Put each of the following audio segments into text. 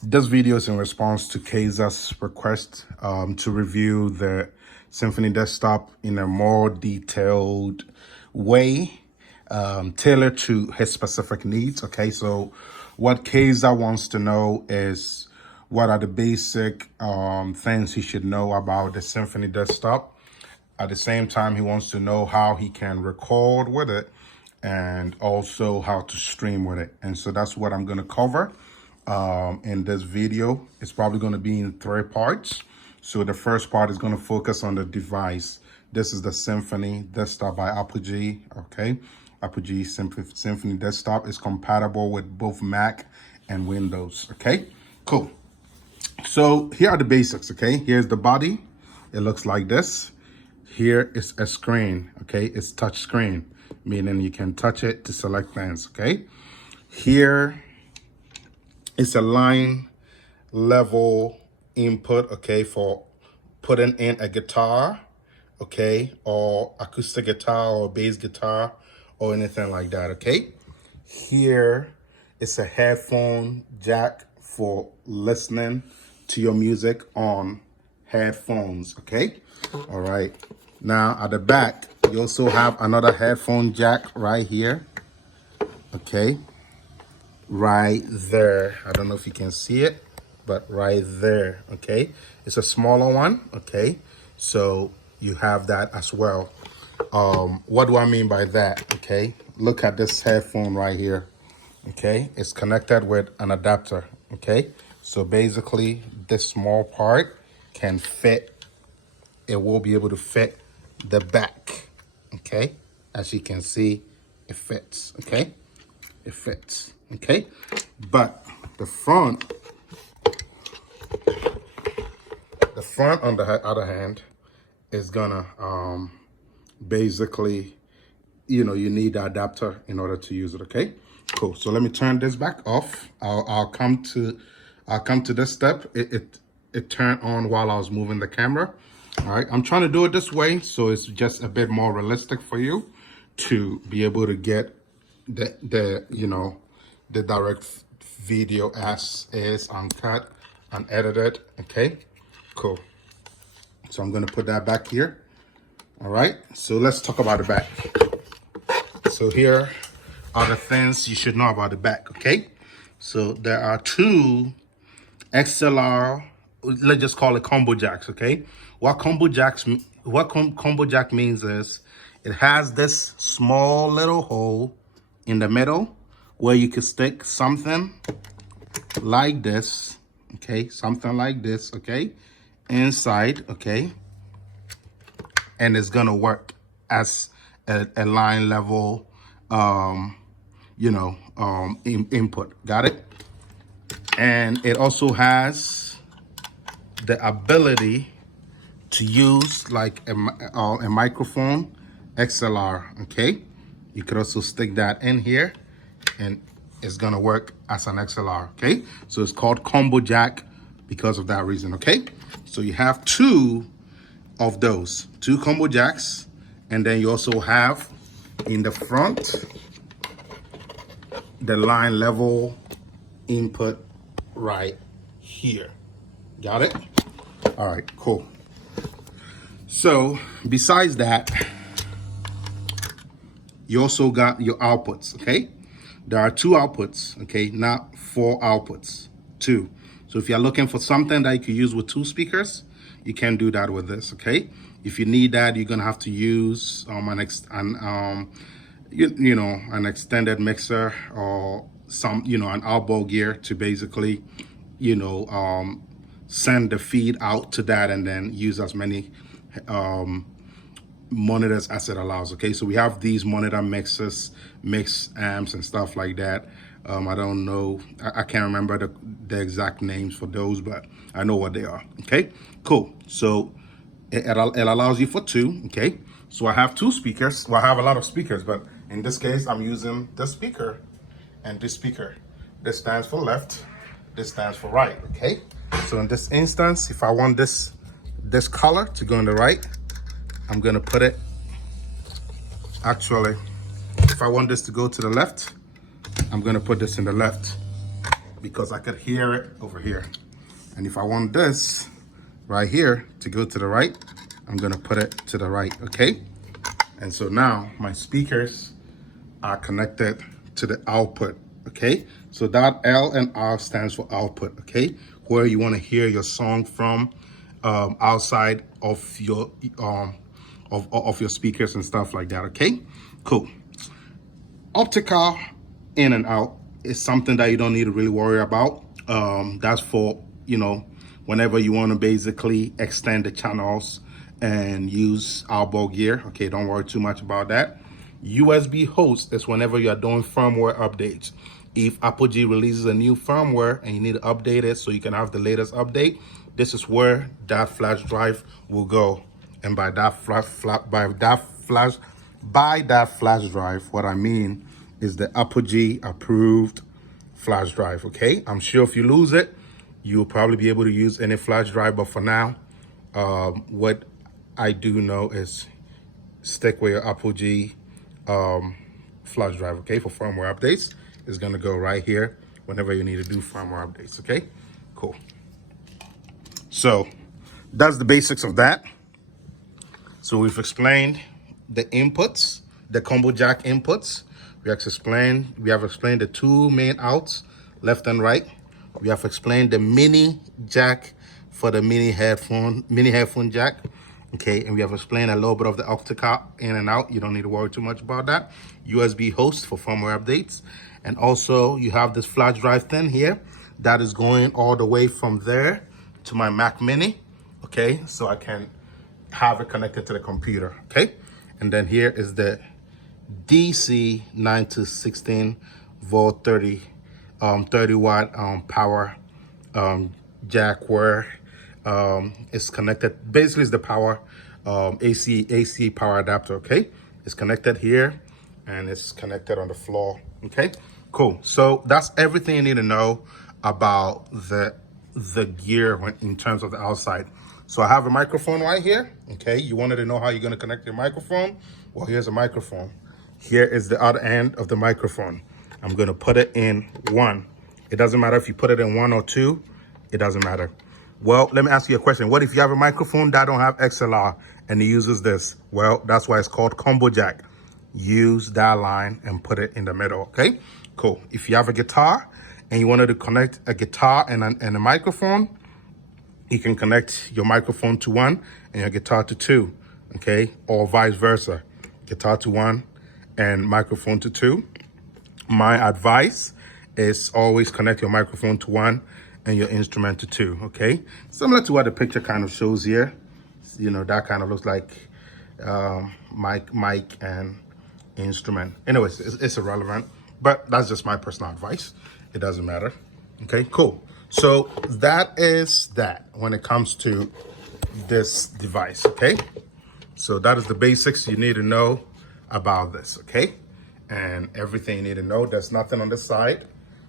This video is in response to Kaiser's request to review the Symphony desktop in a more detailed way, tailored to his specific needs. Okay, so what Kaiser wants to know is what are the basic things he should know about the Symphony desktop. At the same time, he wants to know how he can record with it and also how to stream with it. And so that's what I'm going to cover in this video. It's probably going to be in 3 parts. So the first part is going to focus on the device. This is the Symphony desktop by Apogee. Okay, Apogee Symphony desktop is compatible with both Mac and Windows. Okay, cool. So here are the basics. Okay, here's the body. It looks like this. Here is a screen. Okay, it's touch screen, meaning you can touch it to select things. Okay, here is a line level input, okay, for putting in a guitar, okay, or acoustic guitar or bass guitar or anything like that. Okay, here is a headphone jack for listening to your music on headphones. Okay, all right. Now at the back, you also have another headphone jack right here. Okay, right there. I don't know if you can see it, but right there. Okay, it's a smaller one. Okay, so you have that as well. What do I mean by that? Okay, look at this headphone right here. Okay, it's connected with an adapter. Okay, so basically this small part can fit, it will be able to fit the back. Okay, as you can see, it fits. Okay, it fits. Okay, but the front on the other hand is gonna basically, you need the adapter in order to use it. Okay, cool. So let me turn this back off. I'll come to this step. It turned on while I was moving the camera. All right, I'm trying to do it this way so it's just a bit more realistic for you to be able to get the direct video as is, uncut and edited. Okay, cool. So I'm gonna put that back here. All right, so let's talk about the back. So here are the things you should know about the back. Okay, so there are 2 XLR, let's just call it combo jacks. Okay, what combo jack means is it has this small little hole in the middle where you can stick something like this. Okay, something like this. Okay, inside. Okay, and it's gonna work as a line level input. Got it? And it also has the ability to use like a microphone XLR. Okay, you could also stick that in here and it's gonna work as an XLR. Okay, so it's called combo jack because of that reason. Okay, so you have 2 of those, 2 combo jacks, and then you also have in the front the line level input right here. Got it? All right, cool. So besides that, you also got your outputs. Okay, there are 2 outputs. Okay, not 4 outputs, 2. So if you're looking for something that you can use with 2 speakers, you can do that with this. Okay, if you need that, you're gonna have to use an extended mixer or an elbow gear to basically send the feed out to that and then use as many monitors as it allows. Okay, so we have these monitor mixers, mix amps and stuff like that. I don't know, I can't remember the exact names for those, but I know what they are. Okay, cool. So it allows you for 2. Okay, so I have 2 speakers. Well, I have a lot of speakers, but in this case I'm using this speaker and this speaker. This stands for left, this stands for right. Okay, so in this instance, if I want this color to go on the right, I'm gonna put it, actually, if I want this to go to the left, I'm gonna put this in the left. because I could hear it over here. And if I want this right here to go to the right, I'm gonna put it to the right, okay? And so now my speakers are connected to the output, okay? So that L and R stands for output, okay? Where you wanna hear your song from outside of your of your speakers and stuff like that, okay? Cool. Optical in and out is something that you don't need to really worry about. That's for, whenever you want to basically extend the channels and use elbow gear. Okay, don't worry too much about that. USB host is whenever you are doing firmware updates. If Apogee releases a new firmware and you need to update it so you can have the latest update, this is where that flash drive will go. And by that flash drive, what I mean is the Apogee approved flash drive, okay? I'm sure if you lose it, you'll probably be able to use any flash drive, but for now, what I do know is stick with your Apogee flash drive, okay? For firmware updates, it's gonna go right here whenever you need to do firmware updates, okay? Cool. So that's the basics of that. So we've explained the inputs, the combo jack inputs. We have explained the two main outs, left and right. We have explained the mini jack for the mini headphone jack. Okay, and we have explained a little bit of the optical in and out. You don't need to worry too much about that. USB host for firmware updates. And also you have this flash drive thing here that is going all the way from there to my Mac Mini. Okay, so I can have it connected to the computer, okay? And then here is the DC 9 to 16 volt 30 watt power jack where it's connected. Basically it's the power AC power adapter, okay? It's connected here and it's connected on the floor, okay? Cool. So that's everything you need to know about the gear in terms of the outside. So I have a microphone right here, okay? You wanted to know how you're gonna connect your microphone? Well, here's a microphone. Here is the other end of the microphone. I'm gonna put it in one. It doesn't matter if you put it in one or two, it doesn't matter. Well, let me ask you a question. What if you have a microphone that don't have XLR and it uses this? Well, that's why it's called combo jack. Use that line and put it in the middle, okay? Cool. If you have a guitar and you wanted to connect a guitar and a microphone, you can connect your microphone to one and your guitar to two, okay? Or vice versa, guitar to one and microphone to two. My advice is always connect your microphone to one and your instrument to two, okay? Similar to what the picture kind of shows here. That kind of looks like mic and instrument. Anyways, it's irrelevant, but that's just my personal advice. It doesn't matter, okay? Cool. So that is that when it comes to this device, okay? So that is the basics you need to know about this, okay? And everything you need to know. There's nothing on the side.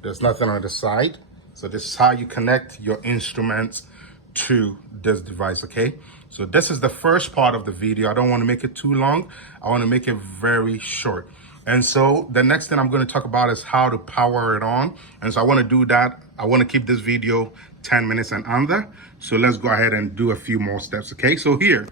There's nothing on the side. So this is how you connect your instruments to this device, okay? So this is the first part of the video. I don't want to make it too long. I want to make it very short. And so the next thing I'm going to talk about is how to power it on. And so I want to do that. I want to keep this video 10 minutes and under. So let's go ahead and do a few more steps, okay? So here,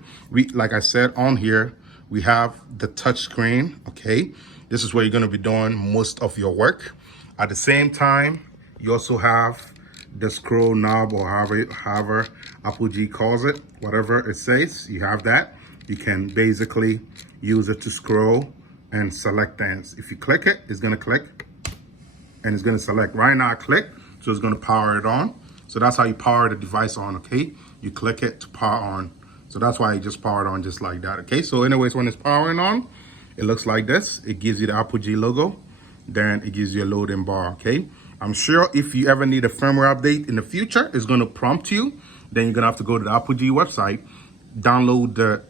like I said, on here, we have the touch screen, okay? This is where you're going to be doing most of your work. At the same time, you also have the scroll knob, or however Apogee calls it, whatever it says, you have that. You can basically use it to scroll and select things. If you click it, it's gonna click and it's gonna select. Right now I click, so it's gonna power it on. So that's how you power the device on, okay? You click it to power on. So that's why you just power it on just like that, okay? So anyways, when it's powering on, it looks like this. It gives you the Apogee logo, then it gives you a loading bar, okay? I'm sure if you ever need a firmware update in the future, it's gonna prompt you. Then you're gonna have to go to the Apogee website, download the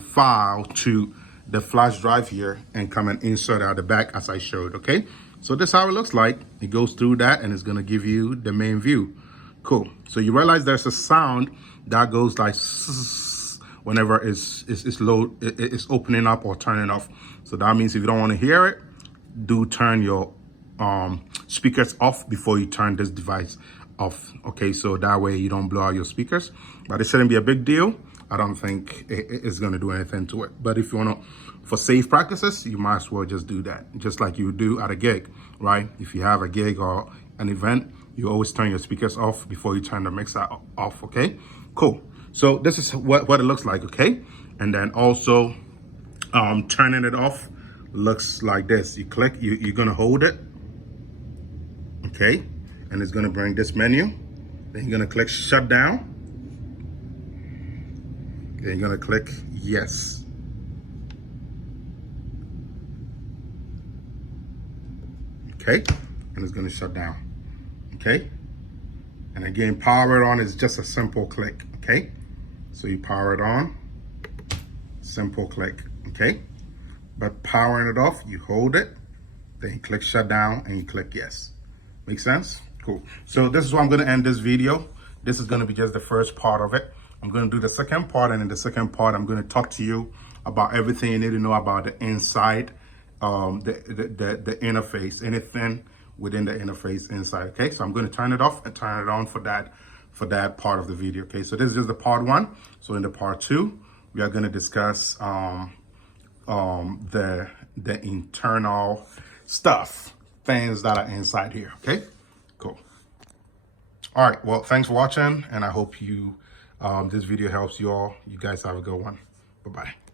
file to the flash drive here and come and insert it at the back as I showed, okay? So this is how it looks like. It goes through that and it's gonna give you the main view. Cool. So you realize there's a sound that goes like whenever it's opening up or turning off. So that means if you don't want to hear it, do turn your speakers off before you turn this device off. Okay, so that way you don't blow out your speakers, but it shouldn't be a big deal. I don't think it's going to do anything to it. But if you want to, for safe practices, you might as well just do that, just like you would do at a gig, right? If you have a gig or an event, you always turn your speakers off before you turn the mixer off. Okay, cool. So this is what it looks like. Okay, and then also turning it off looks like this. You click, you're gonna hold it, okay, and it's gonna bring this menu. Then you're gonna click shut down. Then you're gonna click yes. Okay, and it's gonna shut down. Okay, and again, power it on is just a simple click. Okay, so you power it on, simple click. Okay, but powering it off, you hold it, then you click shut down and you click yes. Make sense? Cool. So this is where I'm going to end this video. This is going to be just the first part of it. I'm going to do the second part, and in the second part, I'm going to talk to you about everything you need to know about the inside, the interface, anything within the interface inside. Okay, so I'm going to turn it off and turn it on for that part of the video. Okay, so this is just the part one. So in the part two, we are going to discuss the internal stuff, things that are inside here. Okay, cool. All right, well, thanks for watching, and I hope you this video helps you all. You guys have a good one. Bye-bye.